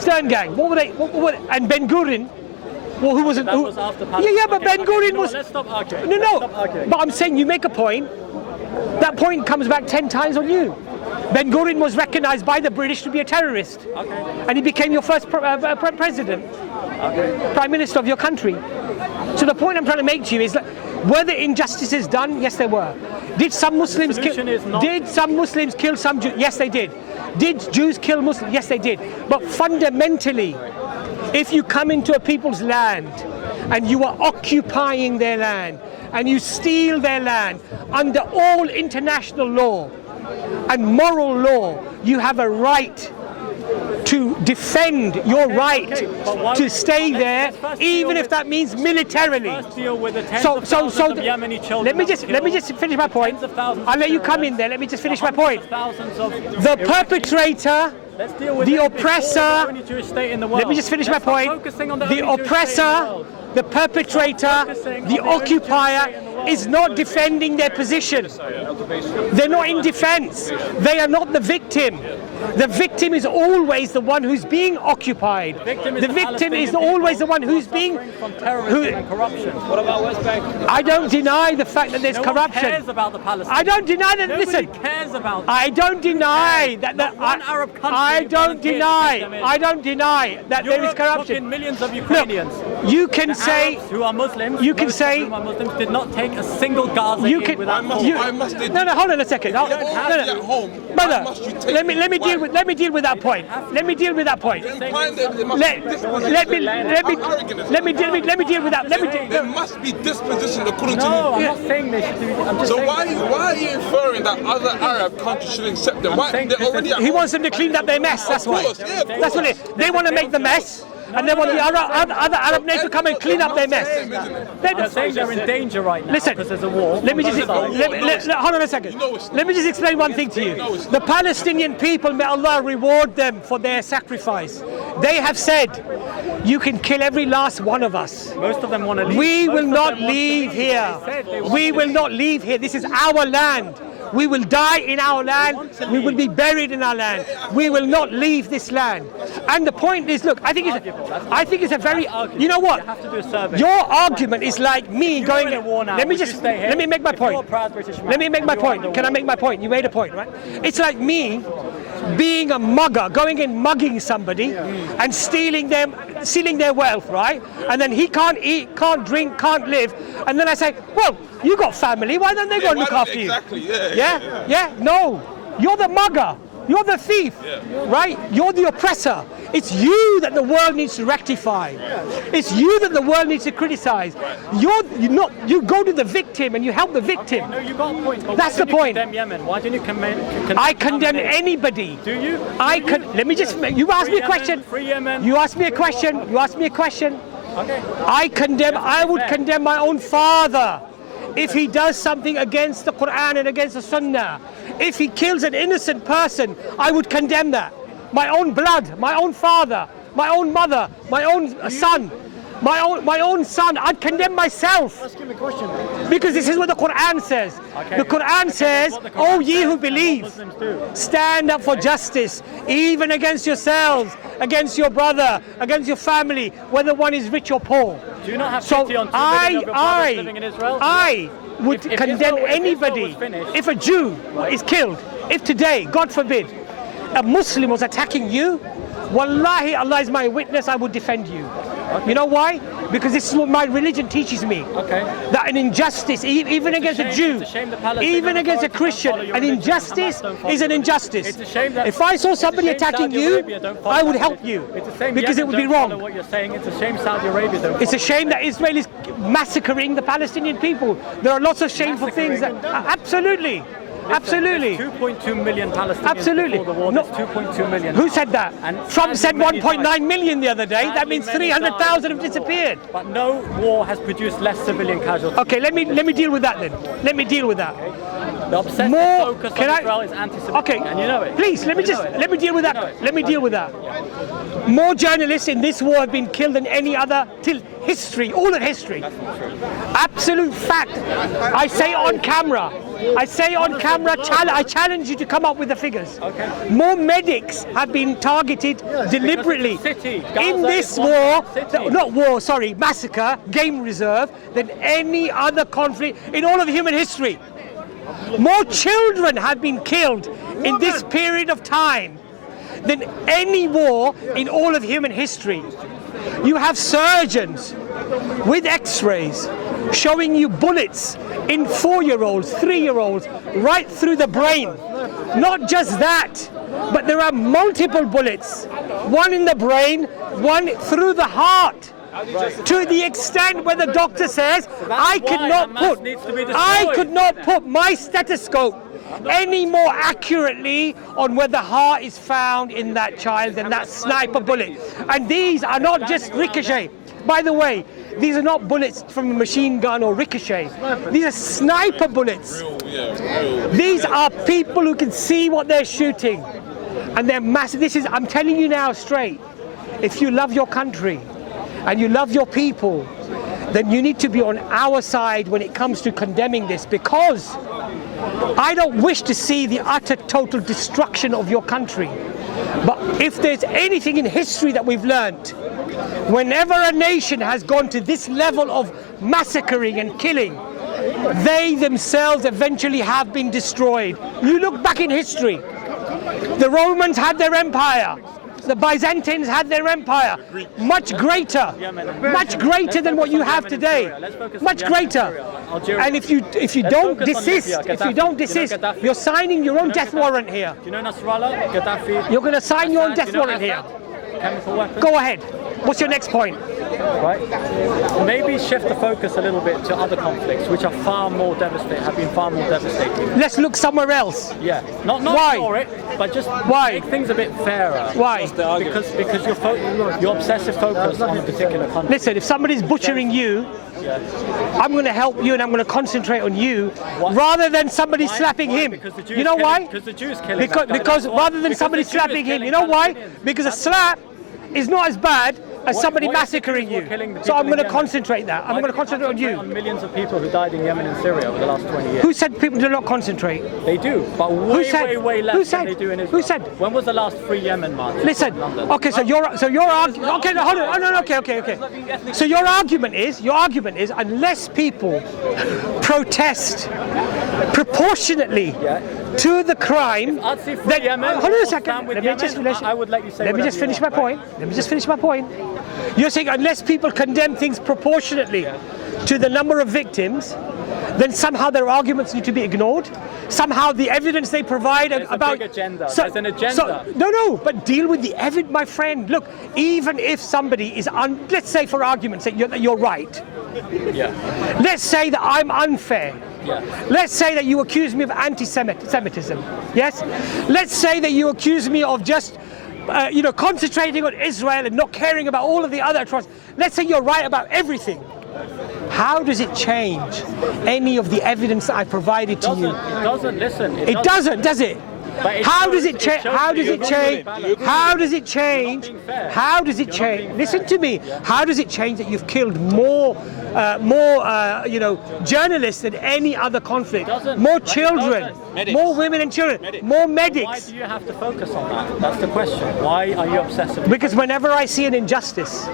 Stern Gang. What were they? And Ben Gurion. Well, who wasn't? That was after Palestine. Yeah, but Ben Gurion was. Let's stop arguing. No. Stop arguing. But I'm saying you make a point. That point comes back 10 times on you. Ben Gurion was recognized by the British to be a terrorist. Okay. And he became your first president, Okay. prime minister of your country. So the point I'm trying to make to you is that were there injustices done? Yes, there were. Did some Muslims kill some Jews? Yes, they did. Did Jews kill Muslims? Yes, they did. But fundamentally, if you come into a people's land and you are occupying their land and you steal their land under all international law and moral law, you have a right to defend your right to stay there, even if that means militarily. Let me just finish my point. I'll let you come in there. Let me just finish my point. The perpetrator, the oppressor. Let me just finish my point. The oppressor, the perpetrator, the occupier is not defending their position. They're not in defense. They are not the victim. The victim is always the one who's being occupied. The victim is always the one who's being from terrorism and corruption. What about West Bank? I don't deny the fact that there's corruption. No one cares about the Palestinians. I don't deny that. Nobody Listen, cares about them. I don't deny that. Arab country I don't deny. I don't deny that there is corruption. Took in millions of Ukrainians. Look, you can say Arabs who are Muslims. You can say who are Muslims did not take a single Gaza in without. No, hold on a second. Hold on. Let me deal with that point. Let me deal with that point. Let me deal with that. There must be disposition according to No, you. I'm not saying this. I'm just So saying why are you inferring that other Arab countries should accept them? Why they're already at He home? wants them to clean up their mess. That's why. Of course, yeah, of That's what they want to make the mess. And they want the other Arab nations to come and clean up their mess. I'm saying they're in danger right now Listen, because there's a war. let me just hold on a second. Let me just explain one thing to you. The Palestinian people, may Allah reward them for their sacrifice. They have said, you can kill every last one of us. Most of them want to leave. We will not leave here. We will not leave here. This is our land. We will die in our land. We will be buried in our land. We will not leave this land. And the point is, look, I think it's a very, you know what? Your argument is like me going. Let me make my point. Let me make my point. Can I make my point? You made a point, right? It's like me being a mugger, going and mugging somebody and stealing their wealth, right? And then he can't eat, can't drink, can't live. And then I say, well, you got family, why don't they go and look after you? Exactly, Yeah? No, you're the mugger. You're the thief, right? You're the oppressor. It's you that the world needs to rectify. It's you that the world needs to criticize. You go to the victim and you help the victim. Okay, no, you got a point. But that's the point. Condemn Yemen? Why don't you condemn? I condemn anybody. Do you? Let me just. You asked me a question. Free Yemen. You asked me a question. You asked me a question. Okay. I would condemn my own father if he does something against the Quran and against the Sunnah. If he kills an innocent person, I would condemn that. My own blood, my own father, my own mother, my own son, my own son, I'd condemn myself. Ask him a question. Because this is what the Quran says. Okay. The Quran says, "O ye who believe, stand up for justice, even against yourselves, against your brother, against your family, whether one is rich or poor." Do you not have pity on 2 million of your brothers living in Israel? I would condemn anybody. If a Jew is killed, if today, God forbid, a Muslim was attacking you, wallahi, Allah is my witness, I would defend you. Okay. You know why? Because this is what my religion teaches me. Okay. That an injustice, even against a Jew, even against a Christian, an injustice is an injustice. It's a shame that if I saw somebody attacking you, I would help you. Because it would be wrong. What you're saying, it's a shame Saudi Arabia don't. It's a shame that Israel is massacring the Palestinian people. There are lots of shameful things. Absolutely. Absolutely. 2.2 million Palestinians Absolutely. before the war. No. 2.2 million. Who said that? And Trump said many 1.9 million the other day. That Sadly, means many 300,000 have died. disappeared. But no war has produced less civilian casualties. Okay, let me deal with that then. Let me deal with that. The obsessive focus on Israel is anti-Semitic, Okay, and you know it. Please, let me deal with that. Let me deal with that. More journalists in this war have been killed than any other till history, all of history. Absolute fact. I say on camera. I challenge you to come up with the figures. Okay. More medics have been targeted deliberately in this massacre, game reserve, than any other conflict in all of human history. More children have been killed in this period of time than any war in all of human history. You have surgeons with x-rays showing you bullets in 4-year-olds, 3-year-olds, right through the brain. Not just that, but there are multiple bullets, one in the brain, one through the heart. To the extent where the doctor says, I could not put my stethoscope any more accurately on where the heart is found in that child than that sniper bullet. And these are not just ricochet. By the way, these are not bullets from a machine gun or ricochet. These are sniper bullets. These are people who can see what they're shooting. And they're massive. I'm telling you now straight, if you love your country and you love your people, then you need to be on our side when it comes to condemning this, because I don't wish to see the utter total destruction of your country. But if there's anything in history that we've learnt, whenever a nation has gone to this level of massacring and killing, they themselves eventually have been destroyed. You look back in history, the Romans had their empire. The Byzantines had their empire, much greater than what you have today, much greater. And if you don't desist, you're signing your own death warrant here. Do you know Nasrallah, Gaddafi? You're going to sign your own death warrant here. Chemical weapons? Go ahead. What's your next point? Right. Maybe shift the focus a little bit to other conflicts, which are far more devastating, have been far more devastating. Let's look somewhere else. Yeah. Not Why? for it, but just Why? make things a bit fairer. Why? Because your obsessive focus on a particular country. Listen, if somebody's butchering you, I'm going to help you and I'm going to concentrate on you rather than somebody slapping him. You know why? Because the Jews killing. Because rather than somebody slapping him, you know why? Because a slap is not as bad as somebody massacring you. So I'm going to concentrate that. I'm going to concentrate on you. On millions of people who died in Yemen and Syria over the last 20 years. Who said people do not concentrate? They do, but way less than they do in Israel. Who said? When was the last free Yemen march? Listen. Okay, so your argument. Okay, no, hold on. Oh, no, okay. So your argument is unless people protest proportionately to the crime, then hold on a second. Let me just finish. I would let you say. Let me just finish my point. You're saying unless people condemn things proportionately to the number of victims, then somehow their arguments need to be ignored. Somehow the evidence they provide about big agenda. There's an agenda. No, but deal with the evidence, my friend. Look, even if somebody is let's say for argument's sake you're right. Yeah. Let's say that I'm unfair. Yeah. Let's say that you accuse me of anti-Semitism. Yes. Let's say that you accuse me of just concentrating on Israel and not caring about all of the other atrocities. Let's say you're right about everything. How does it change any of the evidence that I provided to you? It doesn't. Listen. It doesn't, does it? How does it change? How does it change? How does it change? How does it change? Listen to me. How does it change that you've killed more journalists than any other conflict? More children, more women and children, more medics. Why do you have to focus on that? That's the question. Why are you obsessive? Because whenever I see an injustice,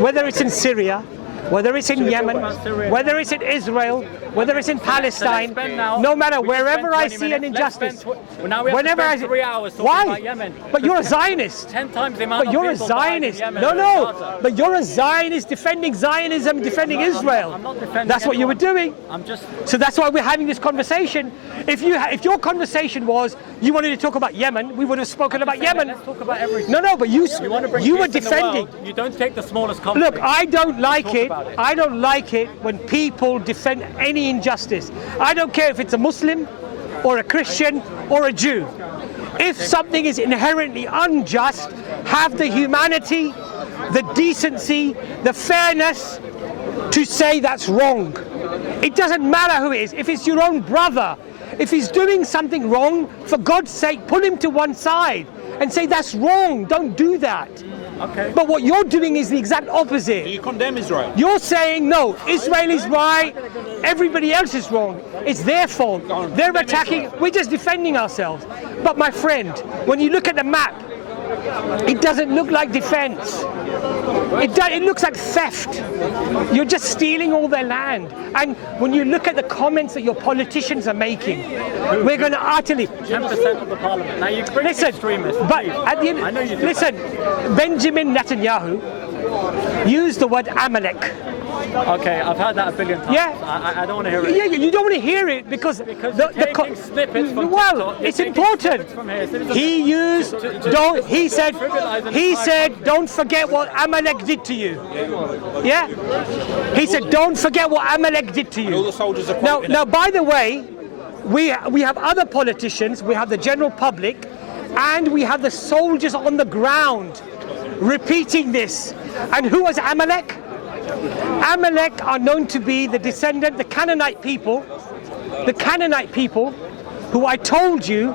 whether it's in Syria, whether it's in Yemen, whether it's in Israel, whether it's in Palestine, no matter wherever I see an injustice, whenever I see, 3 hours talking why? about Yemen. But you're a Zionist. 10 times the amount But you're a of people died in Zionist. Yemen No, and Gaza. but you're a Zionist defending Zionism, defending Israel. I'm not defending That's what you were doing. I'm just. So that's why we're having this conversation. If your conversation was you wanted to talk about Yemen, we would have spoken about Yemen. Let's talk about everything. No, but you were peace in the defending. world, you don't take the smallest conflict. Look, I don't like it. I don't like it when people defend any injustice. I don't care if it's a Muslim or a Christian or a Jew. If something is inherently unjust, have the humanity, the decency, the fairness to say that's wrong. It doesn't matter who it is. If it's your own brother, If he's doing something wrong, for God's sake, pull him to one side and say that's wrong. Don't do that. Okay. But what you're doing is the exact opposite. You condemn Israel. You're saying no, Israel is right, everybody else is wrong. It's their fault. They're attacking. We're just defending ourselves. But my friend, when you look at the map, it doesn't look like defense. It looks like theft. You're just stealing all their land. And when you look at the comments that your politicians are making, we're going to utterly 10% of the parliament. Now you bring extremists. But please. at the end, I know you do. listen, Benjamin Netanyahu used the word Amalek. Okay, I've heard that a billion times. Yeah. I don't want to hear it. Yeah, you don't want to hear it because you're taking snippets from well, TikTok, it's you're taking important. snippets from here. He used he said don't forget what Amalek did to you. Yeah? He said don't forget what Amalek did to All you. the soldiers are Now by the way, we have other politicians, we have the general public, and we have the soldiers on the ground repeating this. And who was Amalek? Amalek are known to be the Canaanite people who I told you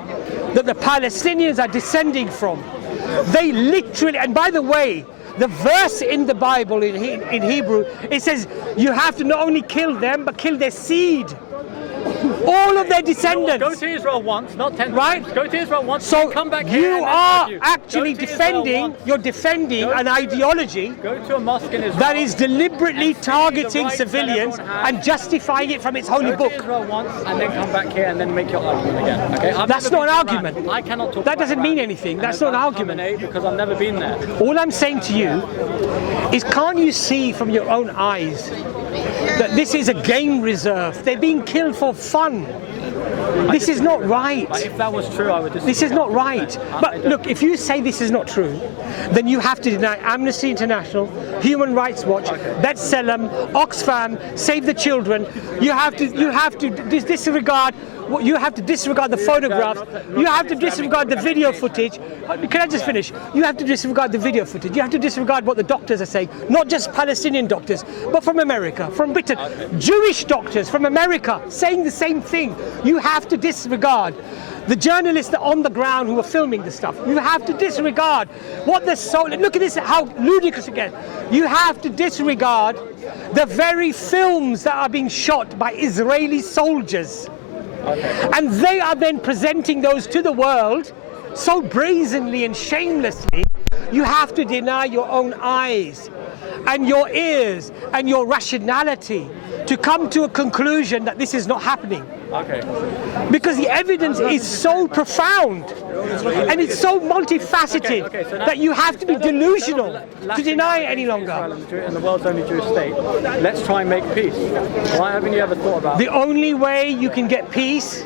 that the Palestinians are descending from. They literally, and by the way, the verse in the Bible in Hebrew, it says you have to not only kill them, but kill their seed. All of their descendants. Go to Israel once, not 10 Right? times. Go to Israel once, So come back here. you and then are argue. actually Go to Israel defending, once. you're defending an ideology Go to a mosque in Israel. that is deliberately and see the targeting rights that civilians everyone has. and justifying it from its holy Go book. to Israel once and then come back here and then make your argument again. Okay? I've That's never not an been to Iran. argument. I cannot talk That about doesn't Iran. mean anything. And That's I not an can't argument. comment because I've never been there. All I'm saying to you is, can't you see from your own eyes that this is a game reserve? They're being killed for fun. This is not right. But if that was true, I would disagree. This is not right. But look, if you say this is not true, then you have to deny Amnesty International, Human Rights Watch, B'Tselem, Oxfam, Save the Children. You have to disregard. You have to disregard the photographs. You have to disregard the video footage. Can I just finish? You have to disregard the video footage. You have to disregard what the doctors are saying, not just Palestinian doctors, but from America, from Britain, Jewish doctors from America saying the same thing. You have to disregard the journalists that are on the ground who are filming the stuff. You have to disregard what the soul. Look at this, how ludicrous it gets. You have to disregard the very films that are being shot by Israeli soldiers. And they are then presenting those to the world so brazenly and shamelessly. You have to deny your own eyes and your ears and your rationality to come to a conclusion that this is not happening. Okay. Because the evidence is so profound and it's so multifaceted So now, that you have to be delusional to lashing deny out it any longer. Israel and the world's only Jewish state. Let's try and make peace. Why haven't you ever thought about The only way you can get peace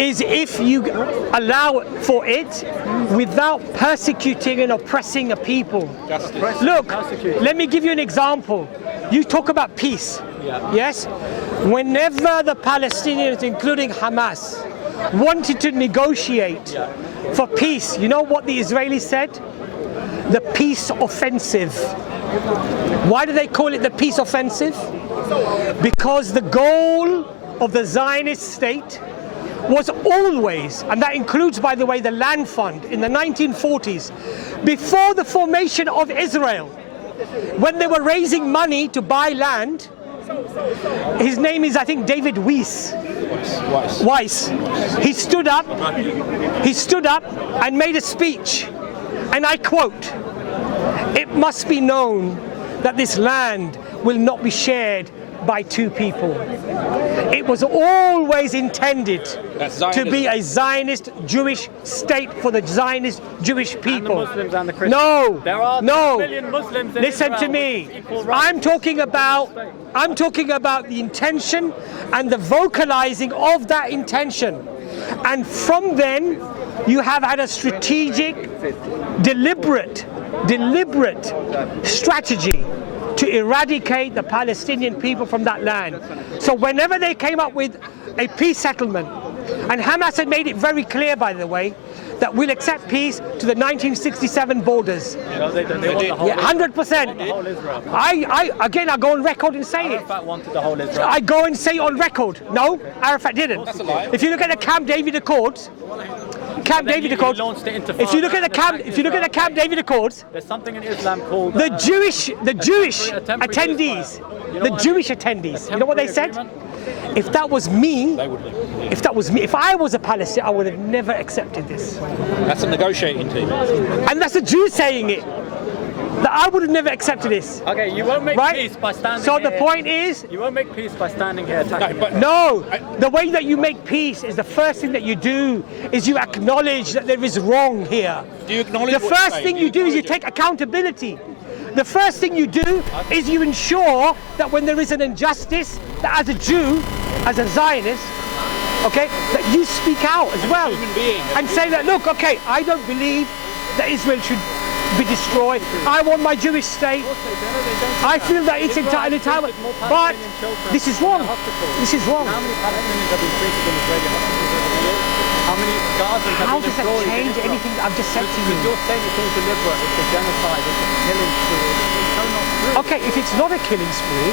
is if you allow for it without persecuting and oppressing a people. Look, let me give you an example. You talk about peace. Yes? Whenever the Palestinians, including Hamas, wanted to negotiate for peace, you know what the Israelis said? The peace offensive. Why do they call it the peace offensive? Because the goal of the Zionist state was always, and that includes, by the way, the Land Fund in the 1940s, before the formation of Israel, when they were raising money to buy land. His name is, I think, David Weiss. He stood up and made a speech, and I quote, "It must be known that this land will not be shared by two people." It was always intended to be a Zionist Jewish state for the Zionist Jewish people. And the Muslims and the Christians. No, There are 2 no. million Muslims in Listen Israel to me. with equal rights. I'm talking about the intention and the vocalizing of that intention. And from then, you have had a strategic, deliberate strategy to eradicate the Palestinian people from that land. So whenever they came up with a peace settlement, And Hamas had made it very clear, by the way, that we'll accept peace to the 1967 borders. No, they want the whole 100%. the whole Israel. I go on record and say it. Arafat wanted the whole Israel. I go and say on record, no, Arafat didn't. If you look at the Camp David Accords, if you look at the Camp David Accords, there's something in Islam called the Jewish attendees, you know what they said? If that was me, if I was a Palestinian, I would have never accepted this. That's a negotiating team. And that's a Jew saying it. That I would have never accepted this. Okay, you won't make peace by standing So here. the point is, You won't make peace by standing here attacking me. no, the way that you make peace is the first thing that you do is you acknowledge that there is wrong here. Do you acknowledge The what first you're thing saying? you do is you take accountability. The first thing you do is you ensure that when there is an injustice, that as a Jew, as a Zionist, okay, that you speak out as well and say that, look, okay, I don't believe that Israel should be destroyed. I want my Jewish state. I feel that it's entirely time, but this is wrong. This is wrong. How many Palestinians have been treated in Israeli hospitals over the years? How many Gazans have How been does that employed in change Israel? anything that I've just said to Because you? you're saying it's all deliberate, it's a genocide, it's a killing spree. It's so not true. Okay, if it's not a killing spree,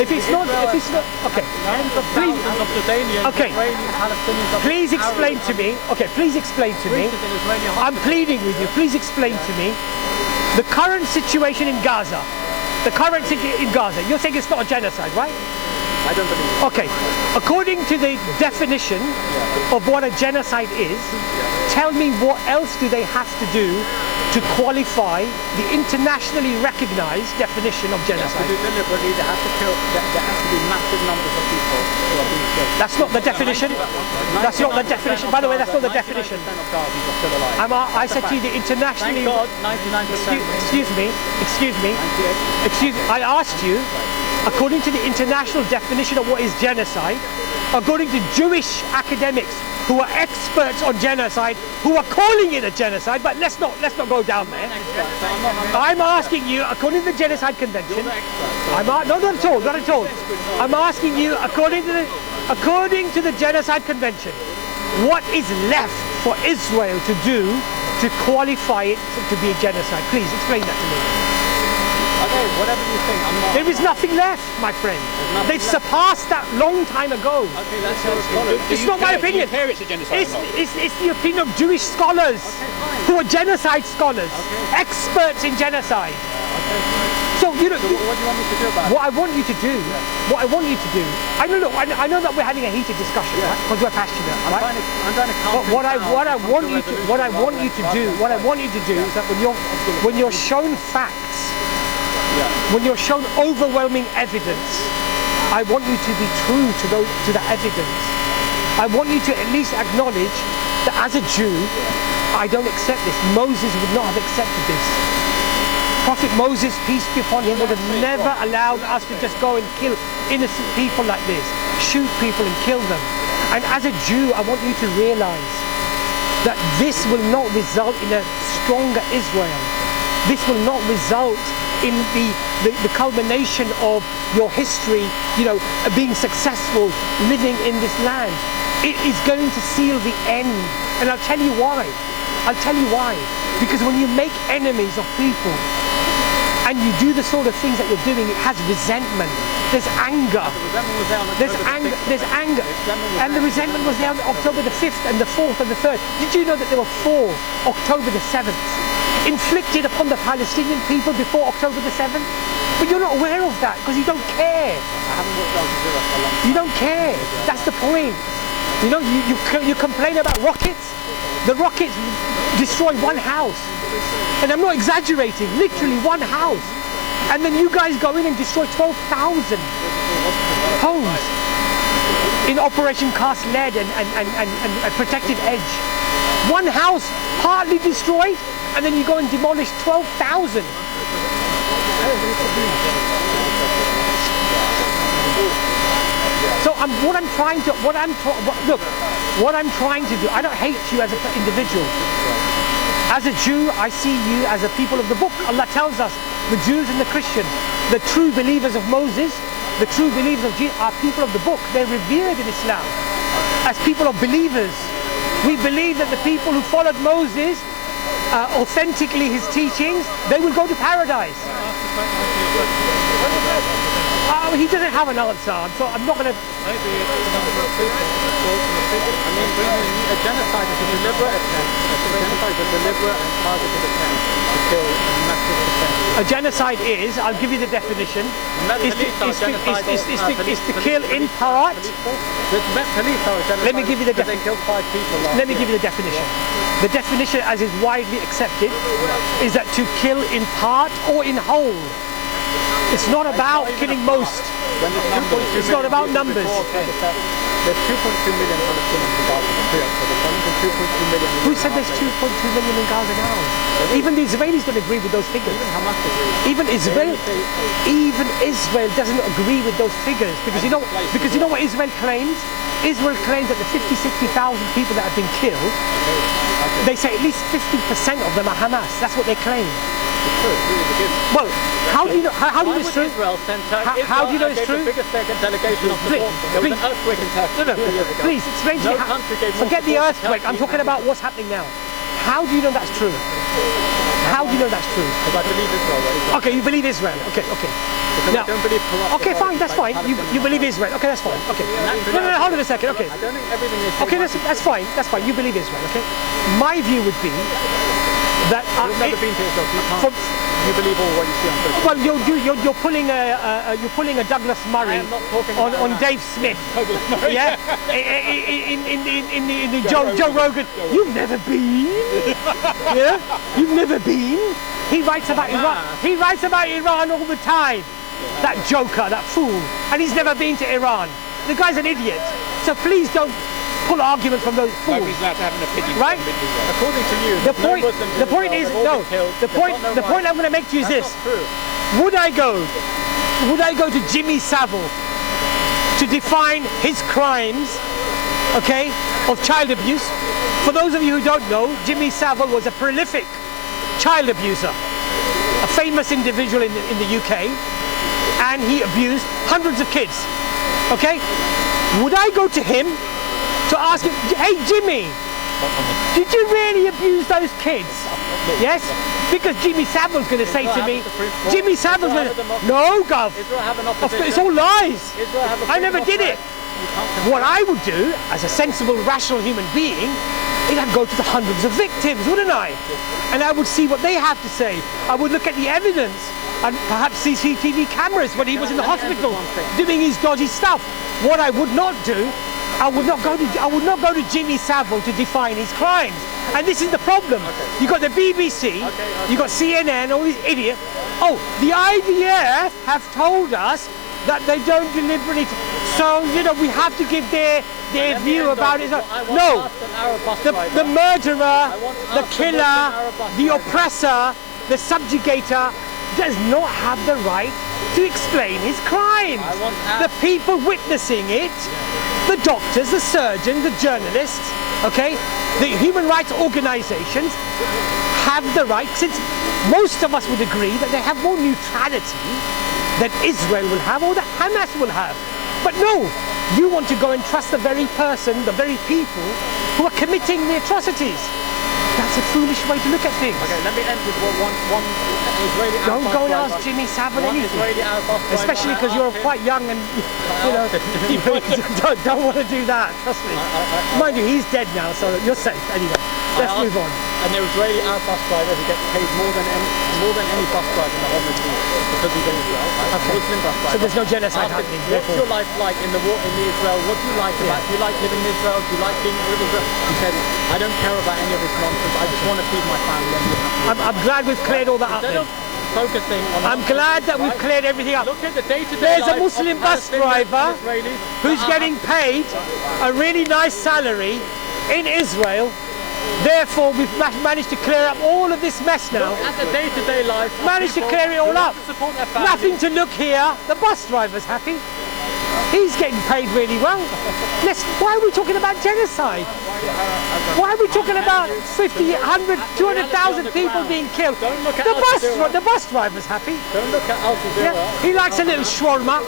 if it's not, okay, Tens of please, thousands of Jordanians, okay. Israeli Palestinians, of please explain to me, okay, please explain to me, treated in Israeli I'm hospitals. pleading with you, please explain to me the current situation in Gaza. The current situation in Gaza, you're saying it's not a genocide, right? I don't believe it. Okay, according to the definition of what a genocide is, tell me what else do they have to do to qualify the internationally recognized definition of To genocide? do deliberately, there has to be massive numbers of people who are being killed. That's not the definition. That's not the definition. By the way, that's not the definition. 99% of Gazans are still alive. I said to you the internationally. Thank God, 99%. Excuse me. I asked you, according to the international definition of what is genocide, according to Jewish academics who are experts on genocide, who are calling it a genocide, but let's not go down there. I'm asking you, according to the Genocide Convention, not at all. I'm asking you, according to the Genocide Convention, what is left for Israel to do to qualify it to be a genocide? Please explain that to me. Okay, whatever you think, I'm not. There is nothing left, my friend. They've surpassed that long time ago. Okay, that's your scholar. It's not my opinion. Do you care it's a genocide or not? It's the opinion of Jewish scholars who are genocide scholars, experts in genocide. So you know, What do you want me to do about it? what I want you to do, I know that we're having a heated discussion, right? Because we're passionate, right? I'm trying to But what I want you to do is that when you're shown facts, when you're shown overwhelming evidence, I want you to be true to that evidence. I want you to at least acknowledge that as a Jew, I don't accept this. Moses would not have accepted this. Prophet Moses, peace be upon him, would have never allowed us to just go and kill innocent people like this, shoot people and kill them. And as a Jew, I want you to realize that this will not result in a stronger Israel. This will not result in the culmination of your history, being successful, living in this land. It is going to seal the end. And I'll tell you why. Because when you make enemies of people, and you do the sort of things that you're doing, it has resentment. There's anger. There's anger. And the resentment was there on October the 5th and the 4th and the 3rd. Did you know that there were 4 October the 7th inflicted upon the Palestinian people before October the 7th? But you're not aware of that because you don't care. I haven't watched Al Jazeera for a long time. You don't care. That's the point. You complain about rockets. The rockets destroy one house. And I'm not exaggerating, literally one house. And then you guys go in and destroy 12,000 homes in Operation Cast Lead and Protected Edge. One house partly destroyed, and then you go and demolish 12,000. So what I'm trying to do, I don't hate you as an individual. As a Jew, I see you as a people of the book. Allah tells us, the Jews and the Christians, the true believers of Moses, the true believers of Jesus are people of the book. They're revered in Islam. as people of believers. We believe that the people who followed Moses, authentically his teachings, they will go to paradise. He doesn't have an answer, so I'm not going to... Maybe it's the number of people. I mean, a genocide is a deliberate attempt. A genocide is a deliberate and targeted attempt to kill a massive percentage. A genocide is, I'll give you the definition, is to kill in part. Let me give you the definition. Let me give you the definition. The definition, as is widely accepted, is that to kill in part or in whole. It's not about killing most. It's not about numbers. There's 2.2 million Palestinians in Gaza. So 2.2 million. Who said there's 2.2 million in Gaza now? Even the Israelis don't agree with those figures. Even Israel doesn't agree with those figures because you know what Israel claims? Israel claims that the 50-60,000 people that have been killed, they say at least 50% of them are Hamas. That's what they claim. Well, how do you know? How do you know it's true? How do you know it's true? The biggest delegation of support. There was an earthquake in Turkey. No, please explain to me. Forget the earthquake. I'm talking about what's happening now. How do you know that's true? How do you know that's true? Because I believe Israel. Okay, you believe Israel. Okay. Now, I don't believe corrupt. Okay, fine. That's fine. You believe Israel. Okay, that's fine. Okay. No, hold on a second. Okay. I don't think everything is. Okay, that's fine. That's fine. You believe Israel. Okay. My view would be that You've never been to Israel. You believe all what you see on social. Well, you're pulling a Douglas Murray on Dave Smith. Yeah, in the Joe Rogan. You've never been. Yeah, you've never been. He writes about Iran. He writes about Iran all the time. That joker, that fool, and he's never been to Iran. The guy's an idiot. So please don't pull arguments from those fools. Nobody's allowed to have an opinion. Right? According to you, the point I'm going to make to you is this: would I go to Jimmy Savile to define his crimes, okay, of child abuse? For those of you who don't know, Jimmy Savile was a prolific child abuser, a famous individual in the UK, and he abused hundreds of kids. Okay, would I go to him to ask him, hey Jimmy, did you really abuse those kids? Yes? Because Jimmy Savile's going to say to me, Jimmy Savile's going to, no, Gov, it's all lies. I never did it. What I would do, as a sensible, rational human being, is I'd go to the hundreds of victims, wouldn't I? And I would see what they have to say. I would look at the evidence, and perhaps CCTV cameras when he was in the hospital doing his dodgy stuff. What I would not do, I would not go to Jimmy Savile to define his crimes. And this is the problem. You got the BBC, you got CNN, all these idiots. Oh, the IDF have told us that they don't deliberately. So, you know, we have to give their view about it. No, the murderer, the killer, the oppressor, the subjugator does not have the right to explain his crimes. The people witnessing it, the doctors, the surgeons, the journalists, okay, the human rights organizations have the right, since most of us would agree that they have more neutrality than Israel will have or that Hamas will have. But no, you want to go and trust the very person, the very people who are committing the atrocities. That's a foolish way to look at things. Okay, let me end with one Israeli. Don't go and ask Jimmy Savile anything, especially because you're quite young and you know don't want to do that. Trust me. Mind you, he's dead now, so you're safe. Anyway, let's move on. An Israeli Arab bus driver who gets paid more than any bus driver in the whole Middle East because he's in Israel. Okay. Muslim bus driver. So there's no genocide happening. What's your life like in the war in Israel? What do you like about? Do you like living in Israel? Do you like being in Israel? He said, I don't care about any of this nonsense. I just want to feed my family and be happy. I'm glad we've cleared all that up. Focusing on I'm glad that we've cleared everything up. Look at the day-to-day There's a Muslim bus driver who's getting paid a really nice salary in Israel. Therefore, we've managed to clear up all of this mess now. Look at the day-to-day life. Managed to clear it all up. Nothing to look here. The bus driver's happy. He's getting paid really well. Why are we talking about genocide? Why are we talking about 50, 100, 200,000 people being killed? The bus driver's happy. Don't look at Al Jazeera. Yeah, he likes a little shawarma.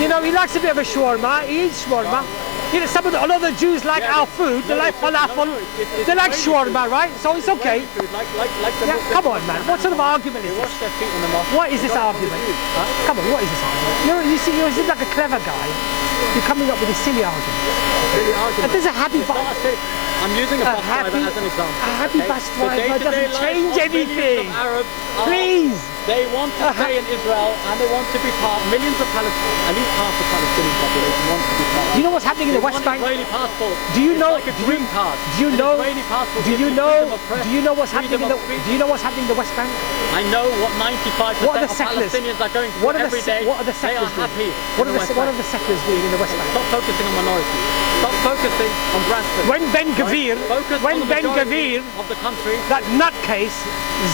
You know, he likes a bit of a shawarma. He eats shawarma. You know, a lot of the Jews like our food. They like falafel. They like shawarma, right? So it's okay. Yeah, come on, man. What sort of argument is this? What is this argument? Come on, what is this argument? You seem like a clever guy. You're coming up with these silly arguments. And there's a happy bus. I'm using a bus driver as an example. A happy bus driver doesn't change anything. Please. They want to stay in Israel and they want to be part. Millions of Palestinians, at least half the Palestinian population want to be part. Do you know what's happening in the West Bank? Israeli passport. Do you know? It's like a green card. Do you know? Israeli passport. Do you know? Do you know what's happening in the? Do you know what's happening in the West Bank? I know what 95% of Palestinians are going through every day. What are the settlers doing? What are the settlers doing in the West Bank? Stop focusing on minorities. Stop focusing on Bradford. When Ben Gvir, of the country, that nutcase,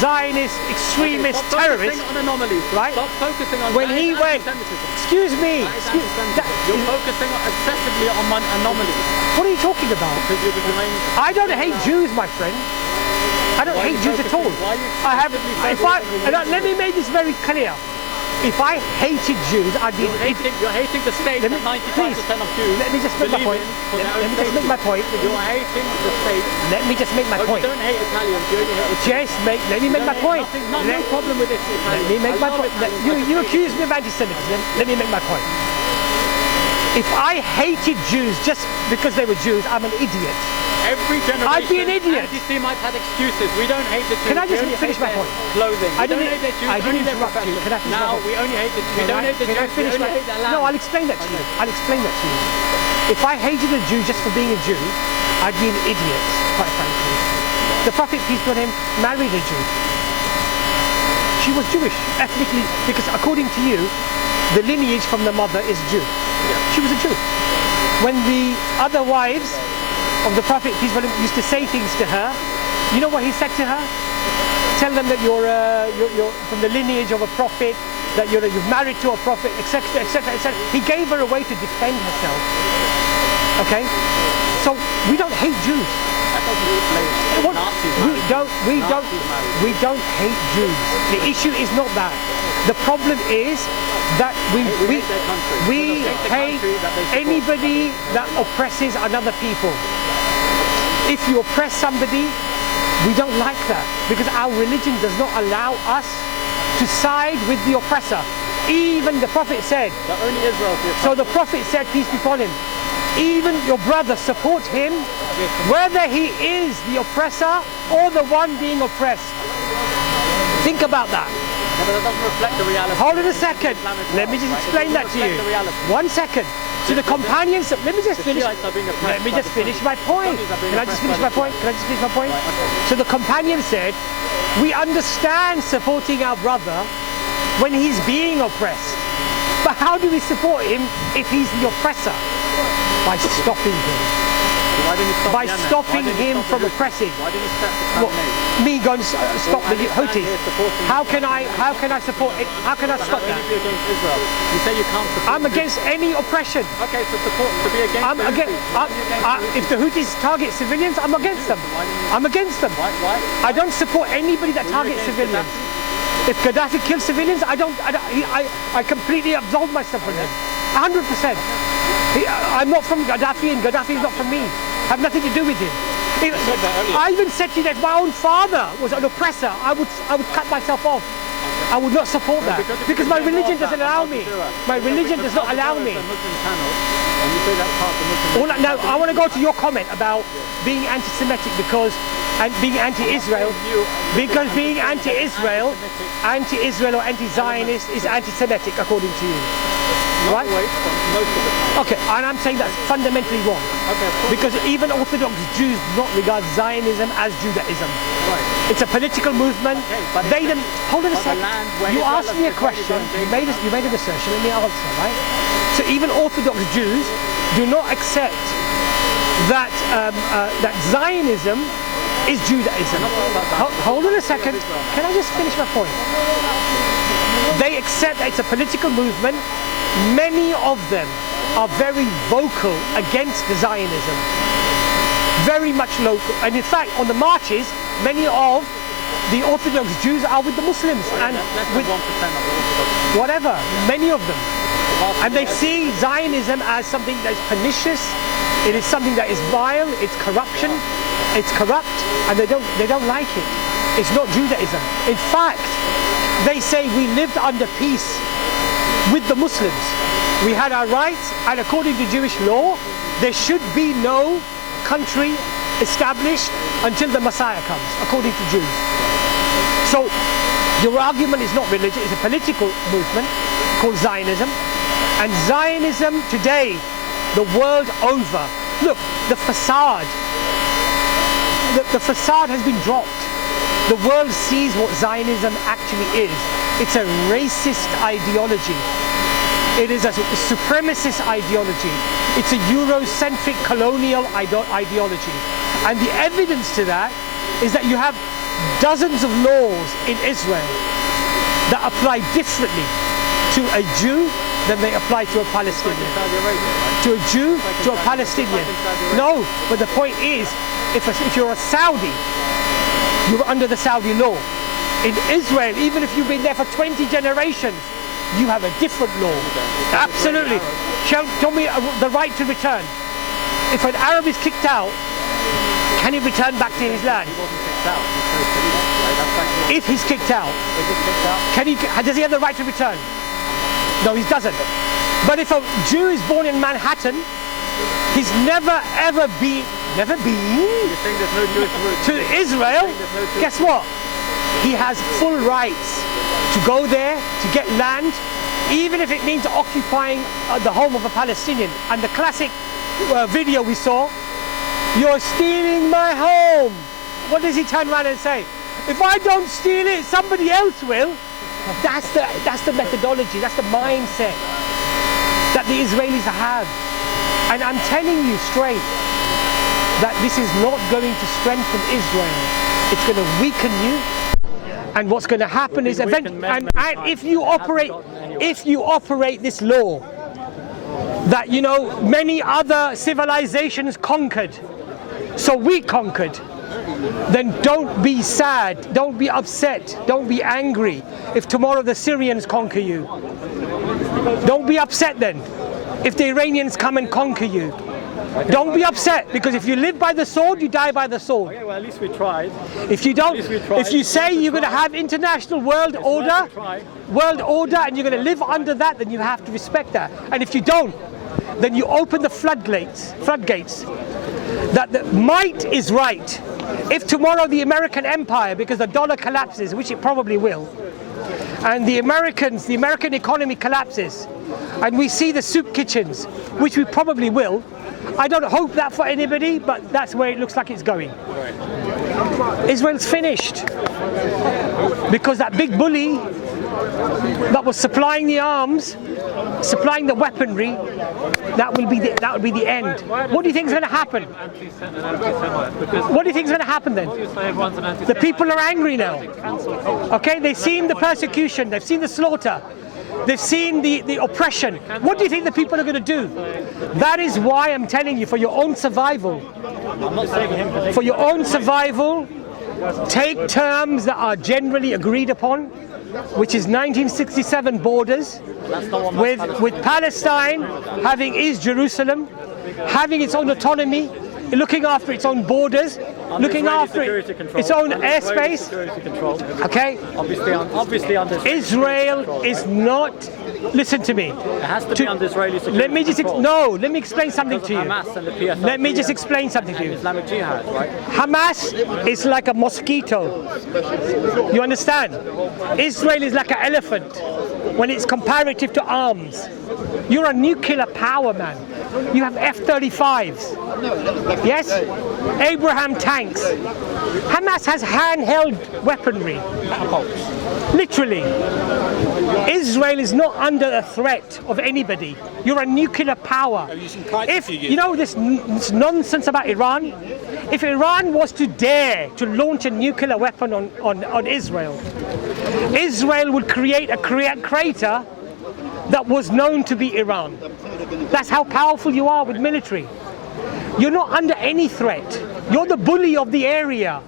Zionist, extremist, terrorist, on anomalies, right? Stop focusing on when he went. Excuse me. You're focusing excessively on anomalies. What are you talking about? I don't hate Jews, my friend. I don't hate Jews at all. Let me make this very clear. If I hated Jews, I'd be... You're hating the state that 95% of Jews let me just make my point. Let me just make my point. You're hating the state. Let me just make my point. You don't hate Italians, you only hate Italians. Let me make my point. No problem with this Italian. Let me make my point. You accuse me of anti-Semitism. Let me make my point. If I hated Jews just because they were Jews, I'm an idiot. Every generation, I'd be an idiot. Anti-Semites had excuses. We don't hate the Jews. Can I just finish my point? Clothing. I didn't interrupt you. Can I finish my point? We only hate the Jews. We don't hate the Jews. Can I finish my point? No, I'll explain that to you. I'll explain that to you. If I hated a Jew just for being a Jew, I'd be an idiot, quite frankly. The Prophet, peace be on him, married a Jew. She was Jewish, ethnically, because according to you, the lineage from the mother is Jew. She was a Jew. When the other wives of the Prophet, peace be on him, used to say things to her, you know what he said to her? Tell them that you're from the lineage of a prophet, that you're married to a prophet, etc., etc., etc. He gave her a way to defend herself. Okay, so we don't hate Jews. We don't hate Jews. The issue is not that. The problem is that we hate anybody that oppresses another people. If you oppress somebody, we don't like that, because our religion does not allow us to side with the oppressor. Even the Prophet said, so the Prophet said, peace be upon him, even your brother, support him, whether he is the oppressor or the one being oppressed. Think about that. No, but that doesn't reflect the reality. Hold on a second. Let me just explain that to you. 1 second. So the companions, let me just finish my point. Can I just finish my point? So the companion said, we understand supporting our brother when he's being oppressed. But how do we support him if he's the oppressor? By stopping him. By stopping him from oppressing. Why didn't you me going to stop the Houthis. How can I support it? How can I stop that? You say you can't support. I'm against any oppression. Okay, so to be against. If the Houthis target civilians, I'm against them. I'm against them. Why? I don't support anybody that targets civilians. If Gaddafi kills civilians, I completely absolve myself from him. 100%. I'm not from Gaddafi, and Gaddafi is not from me. I have nothing to do with him. I even said to you that if my own father was an oppressor, I would cut myself off. I would not support that, because my religion doesn't allow me. My religion does not allow me. Now, I want to go to your comment about being anti-Semitic and being anti-Israel, because being anti-Israel or anti-Zionist is anti-Semitic according to you. Right? Okay, and I'm saying that's fundamentally wrong. Because even Orthodox Jews do not regard Zionism as Judaism. It's a political movement. Hold on a second. You asked me a question. You made an assertion. Let me answer. Right? So even Orthodox Jews do not accept that Zionism is Judaism. Hold on a second. Can I just finish my point? They accept that it's a political movement. Many of them are very vocal against the Zionism. Very much local. And in fact, on the marches, many of the Orthodox Jews are with the Muslims. And with whatever, many of them. And they see Zionism as something that's pernicious, It is something that is vile, it's corruption, it's corrupt, and they don't like it. It's not Judaism. In fact, they say we lived under peace with the Muslims. We had our rights, and according to Jewish law, there should be no country established until the Messiah comes, according to Jews. So your argument is not religious, it's a political movement called Zionism. And Zionism today, the world over, look, the facade has been dropped. The world sees what Zionism actually is. It's a racist ideology. It is a supremacist ideology. It's a Eurocentric colonial ideology. And the evidence to that is that you have dozens of laws in Israel that apply differently to a Jew than they apply to a Palestinian. To a Jew, to a Palestinian. No, but the point is, if you're a Saudi, you're under the Saudi law. In Israel, even if you've been there for 20 generations, you have a different law. Absolutely. Tell me the right to return. If an Arab is kicked out, can he return back to his land? If he's kicked out, does he have the right to return? No, he doesn't. But if a Jew is born in Manhattan, he's never been to Israel. Guess what? He has full rights to go there, to get land, even if it means occupying the home of a Palestinian. And the classic video we saw, "You're stealing my home." What does he turn around and say? If I don't steal it, somebody else will. That's the methodology, that's the mindset that the Israelis have. And I'm telling you straight that this is not going to strengthen Israel. It's going to weaken you. And what's going to happen is eventually, and if you operate this law that, you know, many other civilizations conquered, so we conquered, then don't be sad, don't be upset, don't be angry if tomorrow the Syrians conquer you. Don't be upset then if the Iranians come and conquer you. Don't be upset, because if you live by the sword, you die by the sword. Okay, well, at least we tried. If you don't, if you say you're going to have international world order, and you're going to live under that, then you have to respect that. And if you don't, then you open the floodgates. That the might is right. If tomorrow the American empire, because the dollar collapses, which it probably will, and the American economy collapses, and we see the soup kitchens, which we probably will, I don't hope that for anybody, but that's where it looks like it's going. Israel's finished. Because that big bully that was supplying the arms, supplying the weaponry, that will be the end. What do you think is going to happen? What do you think is going to happen then? The people are angry now. Okay, they've seen the persecution, they've seen the slaughter, they've seen the oppression. What do you think the people are going to do? That is why I'm telling you, for your own survival, take terms that are generally agreed upon, which is 1967 borders, with Palestine having East Jerusalem, having its own autonomy, looking after its own borders, looking after its own airspace. Okay? Obviously under Israel is not. Listen to me. It has to be under Israeli security. Let me explain something to you. Hamas and the PFLP Let me just explain something to you. Islamic Jihad, right? Hamas is like a mosquito. You understand? Israel is like an elephant when it's comparative to arms. You're a nuclear power, man. You have F-35s. Yes? Abraham tanks. Hamas has handheld weaponry. Literally. Israel is not under a threat of anybody. You're a nuclear power. If you know this nonsense about Iran, if Iran was to dare to launch a nuclear weapon on Israel, Israel would create a crater that was known to be Iran. That's how powerful you are with military. You're not under any threat. You're the bully of the area.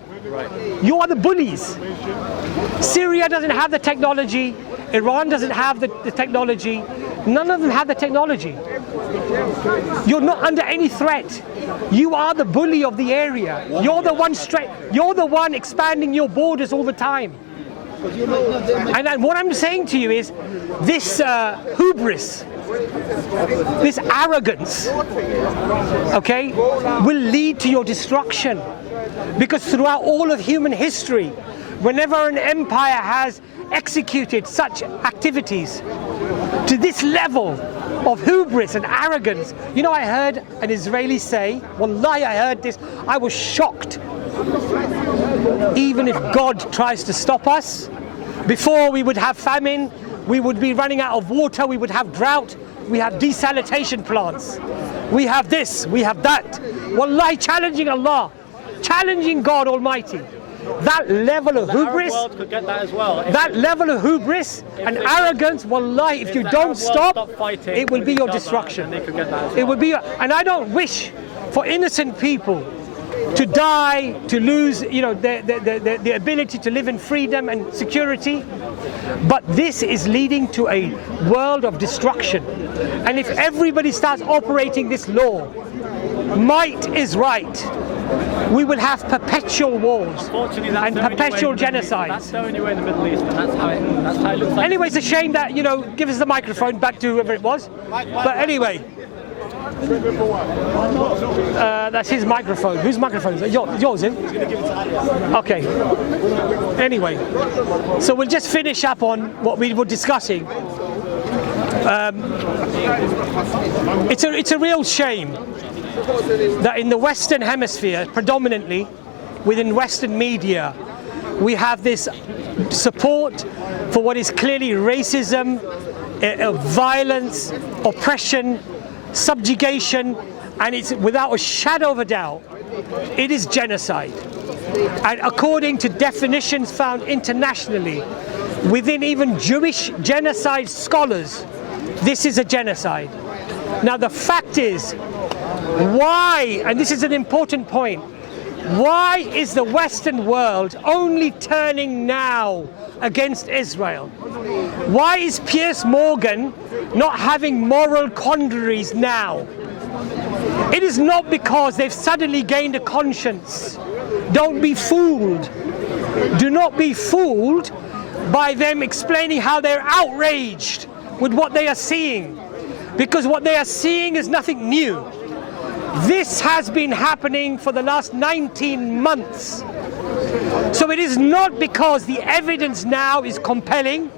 You are the bullies. Syria doesn't have the technology. Iran doesn't have the technology. None of them have the technology. You're not under any threat. You are the bully of the area. You're the one expanding your borders all the time. And what I'm saying to you is, this hubris, this arrogance, okay, will lead to your destruction. Because throughout all of human history, whenever an empire has executed such activities to this level of hubris and arrogance, you know, I heard an Israeli say, wallahi, I heard this, I was shocked. Even if God tries to stop us, before we would have famine, we would be running out of water, we would have drought, we have desalination plants, we have this, we have that. Wallahi, challenging Allah, challenging God Almighty. That level of hubris, that level of hubris and arrogance, wallahi, if you don't stop, it will be your destruction. It will be, and I don't wish for innocent people to die, to lose, you know, the ability to live in freedom and security. But this is leading to a world of destruction. And if everybody starts operating this law, might is right, we will have perpetual wars and perpetual genocides. That's the only way in the Middle East, and that's how it looks like. Anyway, it's a shame that, you know, give us the microphone back to whoever it was. But anyway, that's his microphone. Whose microphone is it? Yours, in? Okay. Anyway, so we'll just finish up on what we were discussing. It's a real shame that in the Western Hemisphere, predominantly within Western media, we have this support for what is clearly racism, violence, oppression, subjugation, and it's without a shadow of a doubt, it is genocide. And according to definitions found internationally, within even Jewish genocide scholars, this is a genocide. Now the fact is, why, and this is an important point, why is the Western world only turning now against Israel? Why is Piers Morgan not having moral quandaries now? It is not because they've suddenly gained a conscience. Don't be fooled. Do not be fooled by them explaining how they're outraged with what they are seeing, because what they are seeing is nothing new. This has been happening for the last 19 months. So it is not because the evidence now is compelling.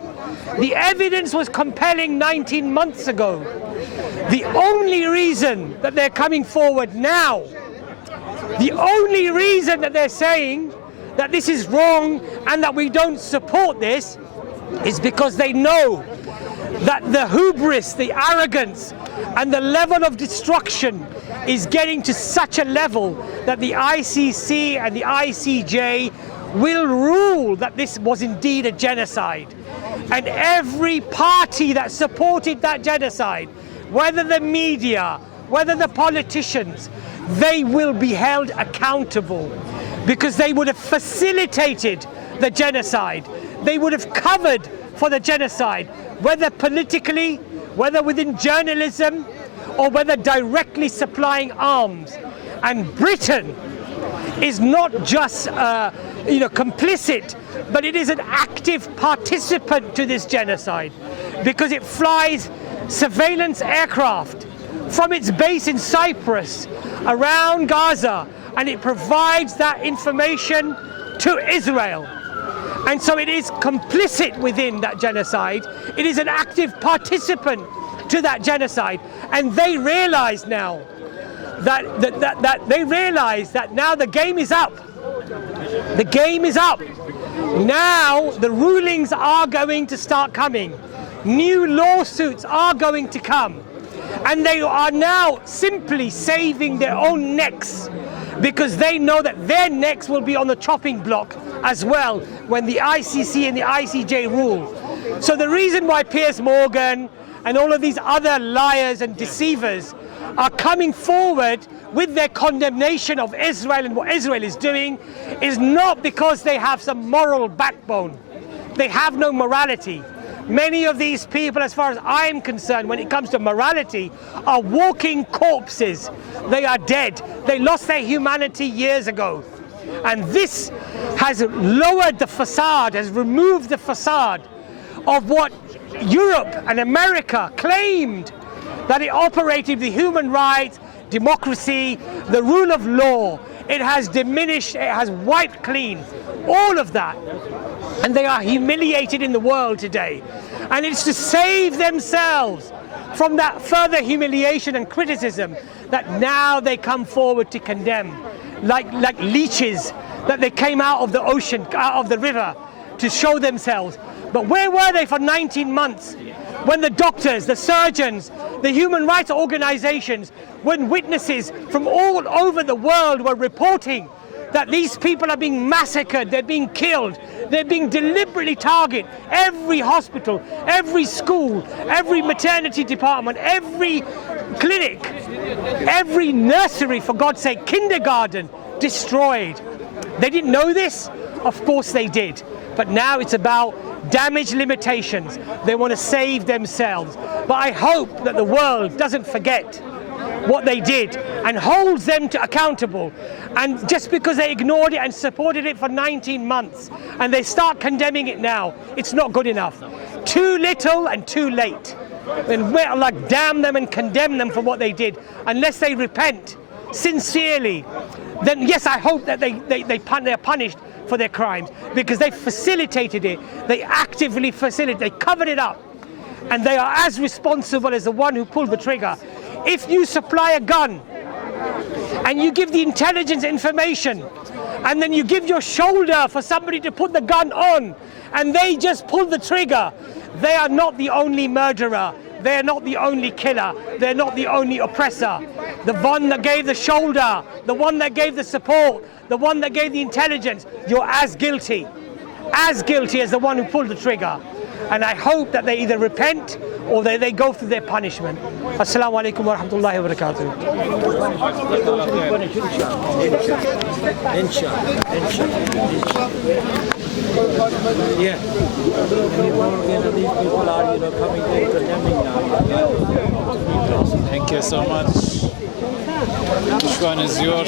The evidence was compelling 19 months ago. The only reason that they're coming forward now, the only reason that they're saying that this is wrong and that we don't support this, is because they know that the hubris, the arrogance, and the level of destruction is getting to such a level that the ICC and the ICJ will rule that this was indeed a genocide. And every party that supported that genocide, whether the media, whether the politicians, they will be held accountable, because they would have facilitated the genocide. They would have covered for the genocide, whether politically, whether within journalism, or whether directly supplying arms. And Britain is not just complicit, but it is an active participant to this genocide, because it flies surveillance aircraft from its base in Cyprus around Gaza, and it provides that information to Israel. And so it is complicit within that genocide. It is an active participant to that genocide. And they realize now that now the game is up. The game is up. Now the rulings are going to start coming. New lawsuits are going to come. And they are now simply saving their own necks, because they know that their necks will be on the chopping block as well when the ICC and the ICJ rule. So the reason why Piers Morgan and all of these other liars and deceivers are coming forward with their condemnation of Israel and what Israel is doing is not because they have some moral backbone. They have no morality. Many of these people, as far as I'm concerned, when it comes to morality, are walking corpses. They are dead. They lost their humanity years ago. And this has lowered the facade, has removed the facade of what Europe and America claimed, that it operated with human rights, democracy, the rule of law. It has diminished, it has wiped clean all of that. And they are humiliated in the world today. And it's to save themselves from that further humiliation and criticism that now they come forward to condemn, like leeches, that they came out of the ocean, out of the river, to show themselves. But where were they for 19 months? When the doctors, the surgeons, the human rights organizations, when witnesses from all over the world were reporting that these people are being massacred, they're being killed, they're being deliberately targeted. Every hospital, every school, every maternity department, every clinic, every nursery, for God's sake, kindergarten, destroyed. They didn't know this? Of course they did. But now it's about damage limitations. They want to save themselves. But I hope that the world doesn't forget what they did and holds them accountable. And just because they ignored it and supported it for 19 months and they start condemning it now, it's not good enough. Too little and too late. And we're like, damn them and condemn them for what they did. Unless they repent sincerely, then yes, I hope that they're punished for their crimes, because they facilitated it, they actively facilitated, they covered it up, and they are as responsible as the one who pulled the trigger. If you supply a gun and you give the intelligence information and then you give your shoulder for somebody to put the gun on and they just pull the trigger, they are not the only murderer, they're not the only killer, they're not the only oppressor. The one that gave the shoulder, the one that gave the support, the one that gave the intelligence, you're as guilty as the one who pulled the trigger. And I hope that they either repent or they go through their punishment. Assalamu alaikum wa rahmatullahi wa barakatuh. Yeah. These people are, coming in condemning now. Thank you so much. Which one is yours?